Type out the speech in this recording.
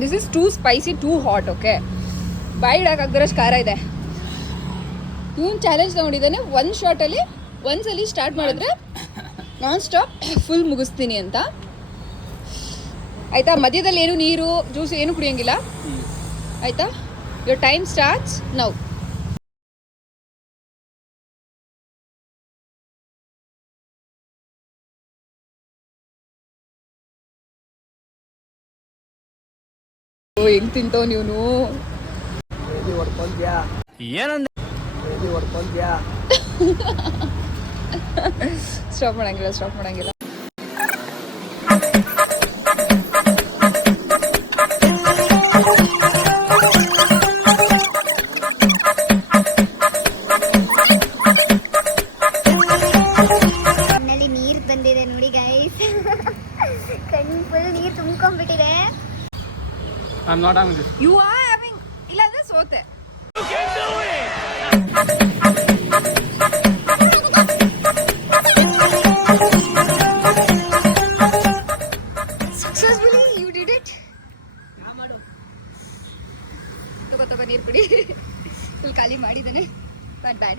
This is two spicy too hot. Okay, ಬಾಯಿ ಇಡೋಕ್ಕಾಗದಷ್ಟು ಖಾರ ಇದೆ. ಇವನು ಚಾಲೆಂಜ್ ತೊಗೊಂಡಿದ್ದಾನೆ ಒಂದು ಶಾರ್ಟಲ್ಲಿ ಒಂದ್ಸಲಿ ಸ್ಟಾರ್ಟ್ ಮಾಡಿದ್ರೆ ನಾನ್ ಸ್ಟಾಪ್ ಫುಲ್ ಮುಗಿಸ್ತೀನಿ ಅಂತ. ಆಯಿತಾ? ಮಧ್ಯದಲ್ಲಿ ಏನು ನೀರು ಜ್ಯೂಸ್ ಏನು ಕುಡಿಯೋಂಗಿಲ್ಲ. ಆಯಿತಾ? Your time starts now. ಹೆಂಗ್ ತಿಂತವ್ ನೀನು? ಸ್ಟಾಪ್ ಮಾಡಂಗಿಲ್ಲ, ಸ್ಟಾಪ್ ಮಾಡಂಗಿಲ್ಲ. ಕಣ್ಣಲ್ಲಿ ನೀರು ಬಂದಿದೆ ನೋಡಿ ಗೈಸ್. ಕಣ್ಣು ಫುಲ್ ನೀರು ತುಂಬ್ಕೊಂಡ್ಬಿಟ್ಟಿದೆ. I'm not having this. You are having. ಇಲ್ಲ ಅಂದ್ರೆ ಸೋತೆ. You can do it. Successfully you did it. ಮಾಡು. ತಗೋ ನೀರು ಕುಡಿ. ಫುಲ್ ಖಾಲಿ ಮಾಡಿದ್ದಾನೆ. Not bad.